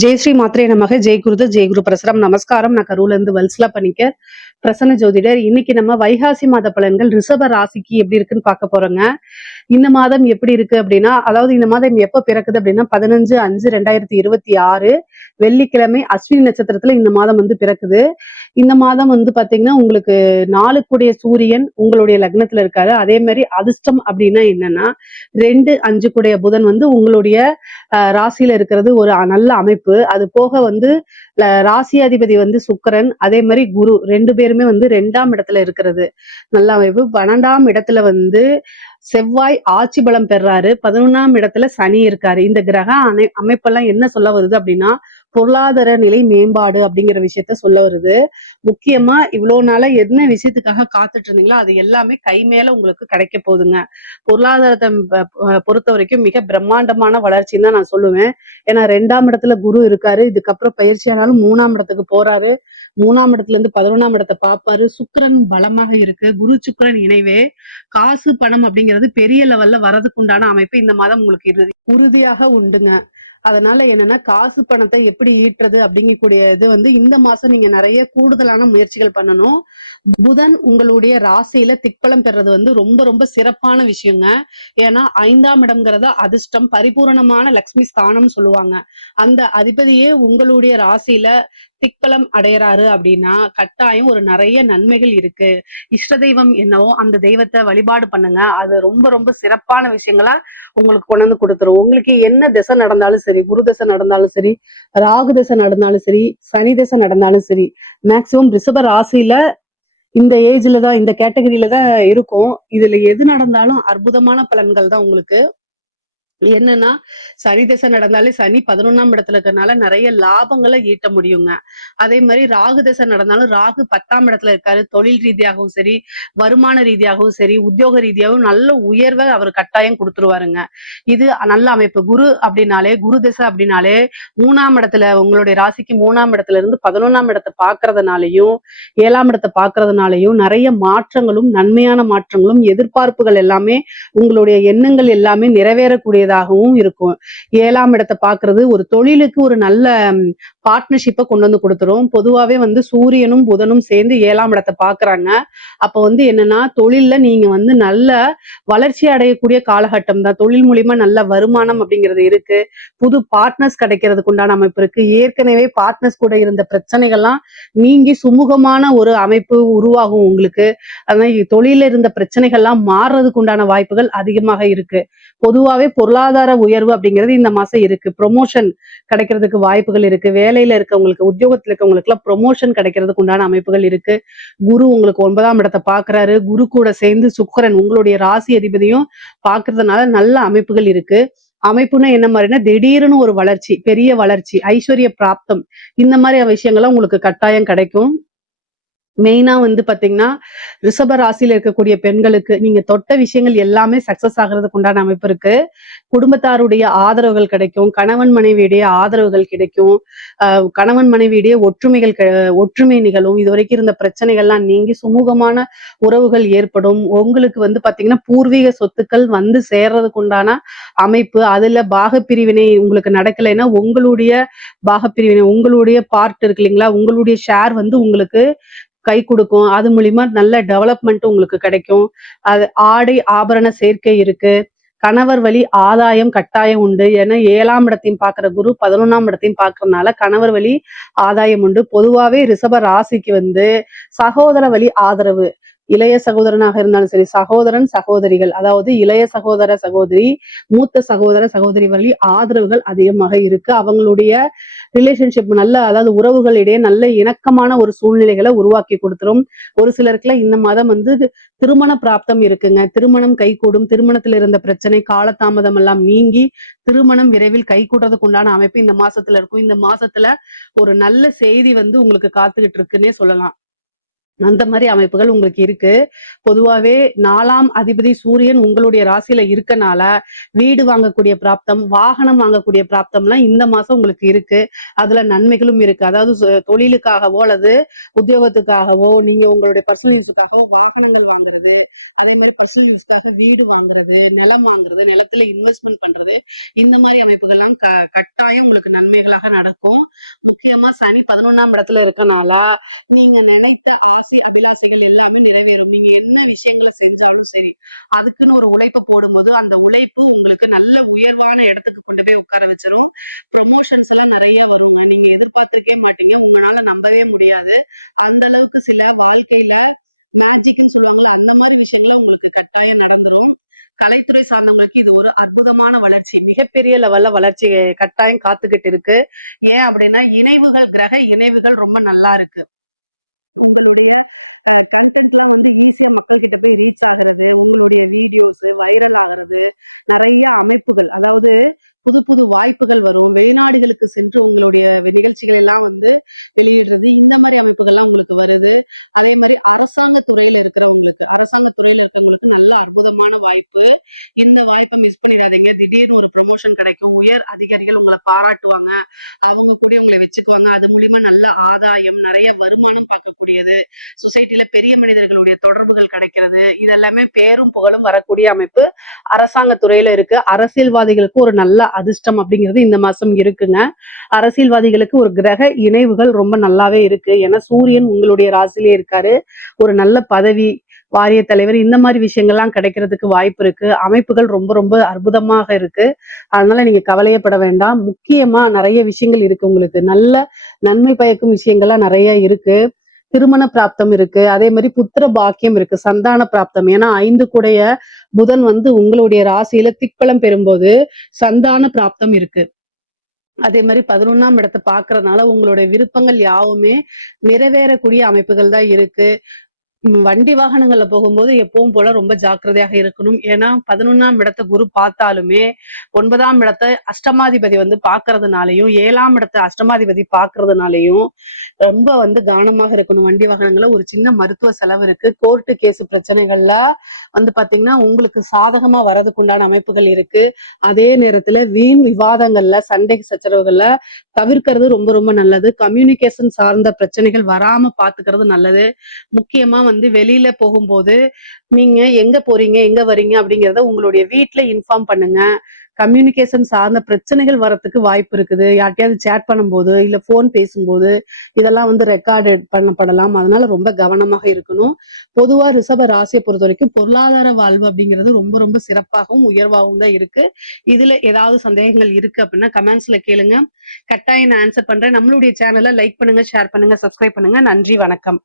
ஜெய் ஸ்ரீ மாத்ரே நமக. ஜெய் குருது ஜெய் குரு பிரசரம். நமஸ்காரம். நான் கரூர்ல இருந்து வல்சலா பண்ணிக்க பிரசன்ன ஜோதிடர். இன்னைக்கு நம்ம வைகாசி மாத பலன்கள் ரிஷப ராசிக்கு எப்படி இருக்குன்னு பார்க்க போறோங்க. இந்த மாதம் எப்படி இருக்கு அப்படின்னா, அதாவது இந்த மாதம் எப்ப பிறக்குது அப்படின்னா 15/5/2026 வெள்ளிக்கிழமை அஸ்வினி நட்சத்திரத்துல இந்த மாதம் பிறக்குது. இந்த மாதம் பாத்தீங்கன்னா உங்களுக்கு 4 கூடிய சூரியன் உங்களுடைய லக்னத்துல இருக்காரு. அதே மாதிரி அதிர்ஷ்டம் அப்படின்னா என்னன்னா 2, 5 கூடிய புதன் உங்களுடைய ராசியில இருக்கிறது ஒரு நல்ல அமைப்பு. அது போக ராசி அதிபதி சுக்கிரன், அதே மாதிரி குரு 2 பேருமே 2ஆம் இடத்துல இருக்கிறது நல்ல அமைப்பு. 12ஆம் இடத்துல செவ்வாய் ஆட்சி பலம் பெறாரு. 11ஆம் இடத்துல சனி இருக்காரு. இந்த கிரக அமைப்பெல்லாம் என்ன சொல்ல வருது அப்படின்னா பொருளாதார நிலை மேம்பாடு அப்படிங்கிற விஷயத்த சொல்ல வருது. முக்கியமா இவ்வளவு நாளா என்ன விஷயத்துக்காக காத்துட்டு இருந்தீங்களோ அது எல்லாமே கை மேல உங்களுக்கு கிடைக்க போகுதுங்க. பொருளாதாரத்தை பொறுத்த வரைக்கும் மிக பிரம்மாண்டமான வளர்ச்சின்னு தான் நான் சொல்லுவேன். ஏன்னா 2ஆம் இடத்துல குரு இருக்காரு. இதுக்கப்புறம் பயிற்சியானாலும் 3ஆம் இடத்துக்கு போறாரு. 3ஆம் இடத்துல இருந்து 11ஆம் இடத்தை பார்ப்பாரு. சுக்கிரன் பலமாக இருக்கு. குரு சுக்கிரன் இணைவே காசு பணம் அப்படிங்கிறது பெரிய லெவல்ல வரதுக்கு உண்டான அமைப்பு இந்த மாதம் உங்களுக்கு உறுதியாக உண்டுங்க. அதனால என்னன்னா காசு பணத்தை எப்படி ஈட்டுறது அப்படிங்கக்கூடிய இது இந்த மாசம் நீங்க நிறைய கூடுதலான முயற்சிகள் பண்ணணும். புதன் உங்களுடைய ராசியில திக்பலம் பெறது ரொம்ப ரொம்ப சிறப்பான விஷயங்க. ஏன்னா 5ஆம் இடம்ங்கிறத அதிர்ஷ்டம் பரிபூரணமான லக்ஷ்மி ஸ்தானம் சொல்லுவாங்க. அந்த அதிபதியே உங்களுடைய ராசியில திக்பலம் அடையறாரு அப்படின்னா கட்டாயம் ஒரு நிறைய நன்மைகள் இருக்கு. இஷ்ட தெய்வம் என்னவோ அந்த தெய்வத்தை வழிபாடு பண்ணுங்க. அது ரொம்ப ரொம்ப சிறப்பான விஷயங்களா உங்களுக்கு கொண்டு கொடுத்துரும். உங்களுக்கு என்ன திசை நடந்தாலும் சரி, குரு திசை நடந்தாலும் சரி, ராகு திசை நடந்தாலும் சரி, சனி திசை நடந்தாலும் சரி, மேக்சிமம் ரிஷப ராசியில இந்த ஏஜ்ல தான் இந்த கேட்டகரியில தான் இருக்கும். இதுல எது நடந்தாலும் அற்புதமான பலன்கள் தான் உங்களுக்கு. என்னன்னா சனி திசை நடந்தாலே சனி 11ஆம் இடத்துல இருக்கறனால நிறைய லாபங்களை ஈட்ட முடியுங்க. அதே மாதிரி ராகு திசை நடந்தாலும் ராகு 10ஆம் இடத்துல இருக்காரு. தொழில் ரீதியாகவும் சரி, வருமான ரீதியாகவும் சரி, உத்தியோக ரீதியாகவும் நல்ல உயர்வை அவர் கட்டாயம் கொடுத்துருவாருங்க. இது நல்ல அமைப்பு. குரு அப்படின்னாலே குரு திசை அப்படின்னாலே 3ஆம் இடத்துல உங்களுடைய ராசிக்கு 3ஆம் இடத்துல இருந்து 11ஆம் இடத்தை பாக்குறதுனாலையும் 7ஆம் இடத்தை பாக்குறதுனாலையும் நிறைய மாற்றங்களும் நன்மையான மாற்றங்களும் எதிர்பார்ப்புகள் எல்லாமே உங்களுடைய எண்ணங்கள் எல்லாமே நிறைவேறக்கூடிய இருக்கும். 7ஆம் இடத்தை பாக்குறது ஒரு தொழிலுக்கு ஒரு நல்ல பார்ட்னர்ஷிப்பை கொண்டு கொடுத்துரும். பொதுவாவே சூரியனும் புதனும் சேர்ந்து 7ஆம் இடத்தை பாக்குறாங்க. அப்ப என்னன்னா தொழில்ல நீங்க நல்ல வளர்ச்சி அடையக்கூடிய காலகட்டம் தான். தொழில் மூலியமா நல்ல வருமானம் அப்படிங்கிறது இருக்கு. புது பார்ட்னர்ஸ் கிடைக்கிறதுக்கு உண்டான அமைப்பு இருக்கு. ஏற்கனவே பார்ட்னர்ஸ் கூட இருந்த பிரச்சனைகள்லாம் நீங்கி சுமூகமான ஒரு அமைப்பு உருவாகும் உங்களுக்கு. அதனால தொழில இருந்த பிரச்சனைகள்லாம் மாறுறதுக்கு உண்டான வாய்ப்புகள் அதிகமாக இருக்கு. பொதுவாவே பொருளாதார உயர்வு அப்படிங்கிறது இந்த மாசம் இருக்கு. ப்ரொமோஷன் கிடைக்கிறதுக்கு வாய்ப்புகள் இருக்கு. வேலையில இருக்கவங்களுக்கு, உத்தியோகத்துல இருக்கவங்களுக்கு எல்லாம் ப்ரொமோஷன் கிடைக்கிறதுக்கு உண்டான அமைப்புகள் இருக்கு. குரு உங்களுக்கு 9ஆம் இடத்தை பாக்குறாரு. குரு கூட சேர்ந்து சுக்கிரன் உங்களுடைய ராசி அதிபதியும் பாக்குறதுனால நல்ல அமைப்புகள் இருக்கு. அமைப்புன்னா என்ன மாதிரினா திடீர்னு ஒரு வளர்ச்சி, பெரிய வளர்ச்சி, ஐஸ்வர்ய பிராப்தம், இந்த மாதிரி விஷயங்கள்லாம் உங்களுக்கு கட்டாயம் கிடைக்கும். மெயினா பாத்தீங்கன்னா ரிஷப ராசியில இருக்கக்கூடிய பெண்களுக்கு நீங்க தொட்ட விஷயங்கள் எல்லாமே சக்சஸ் ஆகிறதுக்கு உண்டான அமைப்பு இருக்கு. குடும்பத்தாருடைய ஆதரவுகள் கிடைக்கும். கணவன் மனைவியுடைய ஆதரவுகள் கிடைக்கும். கணவன் மனைவியுடைய ஒற்றுமை நிகழும். இதுவரைக்கும் இருந்த பிரச்சனைகள்லாம் நீங்கி சுமூகமான உறவுகள் ஏற்படும். உங்களுக்கு பாத்தீங்கன்னா பூர்வீக சொத்துக்கள் சேர்றதுக்கு உண்டான அமைப்பு. அதுல பாகப்பிரிவினை உங்களுக்கு நடக்கலைன்னா உங்களுடைய பாகப்பிரிவினை, உங்களுடைய பார்ட் இருக்கு இல்லைங்களா, உங்களுடைய ஷேர் உங்களுக்கு கை கொடுக்கும். அது மூலியமா நல்ல டெவலப்மெண்ட் உங்களுக்கு கிடைக்கும். அது ஆடை ஆபரண சேர்க்கை இருக்கு. கணவர் வழி ஆதாயம் கட்டாயம் உண்டு. ஏன்னா 7ஆம் இடத்தையும் பாக்குற குரு 11ஆம் இடத்தையும் பாக்குறதுனால கணவர் வழி ஆதாயம் உண்டு. பொதுவாவே ரிஷப ராசிக்கு சகோதர வழி ஆதரவு, இளைய சகோதரனாக இருந்தாலும் சரி, சகோதரன் சகோதரிகள், அதாவது இளைய சகோதர சகோதரி, மூத்த சகோதர சகோதரி வழி ஆதரவுகள் அதிகமாக இருக்கு. அவங்களுடைய ரிலேஷன்ஷிப் நல்ல, அதாவது உறவுகளிடையே நல்ல இணக்கமான ஒரு சூழ்நிலைகளை உருவாக்கி கொடுத்துரும். ஒரு சிலருக்குல இந்த மாதம் திருமண பிராப்தம் இருக்குங்க. திருமணம் கைகூடும். திருமணத்துல இருந்த பிரச்சனை காலதாமதம் எல்லாம் நீங்கி திருமணம் விரைவில் கை கூட்டுறதுக்கு உண்டான அமைப்பு இந்த மாசத்துல இருக்கும். இந்த மாசத்துல ஒரு நல்ல செய்தி உங்களுக்கு காத்துக்கிட்டு இருக்குன்னே சொல்லலாம். அந்த மாதிரி அமைப்புகள் உங்களுக்கு இருக்கு. பொதுவாவே 4ஆம் அதிபதி சூரியன் உங்களுடைய ராசியில இருக்கனால, வீடு வாங்கக்கூடிய பிராப்தம், வாகனம் வாங்கக்கூடிய பிராப்தம்லாம் இந்த மாசம் உங்களுக்கு இருக்கு. அதுல நன்மைகளும் இருக்கு. அதாவது தொழிலுக்காகவோ அல்லது உத்தியோகத்துக்காகவோ, நீங்க உங்களுடைய பர்சனல் யூஸுக்காகவோ வாகனங்கள் வாங்குறது, அதே மாதிரி பர்சனல் யூஸ்க்காக வீடு வாங்குறது, நிலம் வாங்குறது, நிலத்துல இன்வெஸ்ட்மெண்ட் பண்றது, இந்த மாதிரி அமைப்புகள்லாம் கட்டாயம் உங்களுக்கு நன்மைகளாக நடக்கும். முக்கியமா சனி 11ஆம் இடத்துல இருக்கனால, நீங்க நினைத்த ஆசை அபிலாசைகள் எல்லாமே நிறைவேறும். நீங்க என்ன விஷயங்களை செஞ்சாலும் சரி, அதுக்குன்னு ஒரு உழைப்பு போடும்போது அந்த உழைப்பு உங்களுக்கு நல்ல உயர்வான இடத்துக்கு கொண்டு போய் உட்கார வச்சிரும். ப்ரொமோஷன்ஸ் எல்லாம் நிறைய வருங்க. நீங்க எதிர்பார்த்திருக்கவே மாட்டீங்க. உங்களால நம்பவே முடியாது. அந்த அளவுக்கு சில வாழ்க்கையில மேஜிக்ன்னு சொல்லுவாங்கல்ல, அந்த மாதிரி விஷயங்கள உங்களுக்கு கட்டாயம் நடந்துரும். கலைத்துறை சார்ந்தவங்களுக்கு இது ஒரு அற்புதமான வளர்ச்சி. மிகப்பெரிய லெவல்ல வளர்ச்சி கட்டாயம் காத்துக்கிட்டு இருக்கு. ஏன் அப்படின்னா இணைவுகள், கிரக இணைவுகள் ரொம்ப நல்லா இருக்கு. உங்களுடைய கன்டென்ட்லாம் வந்து ஈஸியா மக்கள் கிட்ட போய் ரீச் ஆகிறது, உங்களுடைய வீடியோஸ் வைரல் ஆகிறது, நிறைய அமைப்புகள், அதாவது புது புது வாய்ப்புகள் வரும். வெளிநாடுகளுக்கு சென்று உங்களுடைய நிகழ்ச்சிகள் எல்லாம் வந்து வெளியிடுறது, இந்த மாதிரி அமைப்புகள்லாம் உங்களுக்கு வருது. அதே மாதிரி அரசாங்க துறையில இருக்கிறவங்களுக்கு நல்ல அற்புதமான வாய்ப்பு. இந்த வாய்ப்பை மிஸ் பண்ணிடாதீங்க. திடீர்னு ஒரு ப்ரொமோஷன் கிடைக்கும். உயர் அதிகாரிகள் உங்களை பாராட்டுவாங்க. அவங்க கூட உங்களை வச்சுக்குவாங்க. அது மூலியமா நல்ல ஆதாயம், நிறைய வருமானம் பார்க்கக்கூடியது, சொசைட்டில பெரிய மனிதர்களுடைய தொடர்புகள் கிடைக்கிறது, இதெல்லாமே பேரும் புகழும் வரக்கூடிய அமைப்பு அரசாங்க துறையில இருக்கு. அரசியல்வாதிகளுக்கு ஒரு நல்ல அதிர்ஷ்டம் அப்படிங்கிறது இந்த மாசம் இருக்குங்க. அரசியல்வாதிகளுக்கு ஒரு கிரக இணைவுகள் ரொம்ப நல்லாவே இருக்கு. ஏன்னா சூரியன் உங்களுடைய ராசியிலே இருக்காரு. ஒரு நல்ல பதவி, வாரிய தலைவர், இந்த மாதிரி விஷயங்கள்லாம் கிடைக்கிறதுக்கு வாய்ப்பு இருக்கு. அமைப்புகள் ரொம்ப ரொம்ப அற்புதமாக இருக்கு. அதனால நீங்க கவலையப்பட வேண்டாம். முக்கியமா நிறைய விஷயங்கள் இருக்கு. உங்களுக்கு நல்ல நன்மை பயக்கும் விஷயங்கள்லாம் நிறைய இருக்கு. திருமண பிராப்தம் இருக்கு. அதே மாதிரி புத்திர பாக்கியம் இருக்கு. சந்தான பிராப்தம். ஏன்னா 5 கூடைய புதன் வந்து உங்களுடைய ராசியில திக்பலம் பெறும்போது சந்தான பிராப்தம் இருக்கு. அதே மாதிரி 11ஆம் இடத்தை பாக்குறதுனால உங்களுடைய விருப்பங்கள் யாவுமே நிறைவேறக்கூடிய அமைப்புகள் தான் இருக்கு. வண்டி வாகனங்கள்ல போகும்போது எப்பவும் போல ரொம்ப ஜாக்கிரதையாக இருக்கணும். ஏன்னா 11ஆம் இடத்தை குரு பார்த்தாலுமே 9ஆம் இடத்தை அஷ்டமாதிபதி வந்து பாக்குறதுனாலையும் 7ஆம் இடத்தை அஷ்டமாதிபதி பாக்குறதுனாலையும் ரொம்ப வந்து கவனமாக இருக்கணும். வண்டி வாகனங்கள்ல ஒரு சின்ன மருத்துவ செலவு இருக்கு. கோர்ட்டு கேஸ் பிரச்சனைகள்ல வந்து பாத்தீங்கன்னா உங்களுக்கு சாதகமா வர்றதுக்கு உண்டான அமைப்புகள் இருக்கு. அதே நேரத்துல வீண் விவாதங்கள்ல, சண்டை சச்சரவுகள்ல தவிர்க்கிறது ரொம்ப ரொம்ப நல்லது. கம்யூனிகேஷன் சார்ந்த பிரச்சனைகள் வராம பாத்துக்கிறது நல்லது. முக்கியமா வந்து வெளியில போகும்போது நீங்க எங்க போறீங்க, எங்க வரீங்க அப்படிங்கிறத உங்களுடைய வீட்டுல இன்ஃபார்ம் பண்ணுங்க. கம்யூனிகேஷன் சார்ந்த பிரச்சனைகள் வரத்துக்கு வாய்ப்பு இருக்குது. யார்கிட்டயாவது சேட் பண்ணும்போது, இல்ல போன் பேசும்போது இதெல்லாம் வந்து ரெக்கார்டு பண்ணப்படலாம். அதனால ரொம்ப கவனமாக இருக்கணும். பொதுவா ரிஷப ராசியை பொறுத்த வரைக்கும் பொருளாதார வாழ்வு அப்படிங்கிறது ரொம்ப ரொம்ப சிறப்பாகவும் உயர்வாகவும் தான் இருக்கு. இதுல ஏதாவது சந்தேகங்கள் இருக்கு அப்படின்னா கமெண்ட்ஸ்ல கேளுங்க. கட்டாயம் நான் ஆன்சர் பண்றேன். நம்மளுடைய சேனலை லைக் பண்ணுங்க, ஷேர் பண்ணுங்க, சப்ஸ்கிரைப் பண்ணுங்க. நன்றி, வணக்கம்.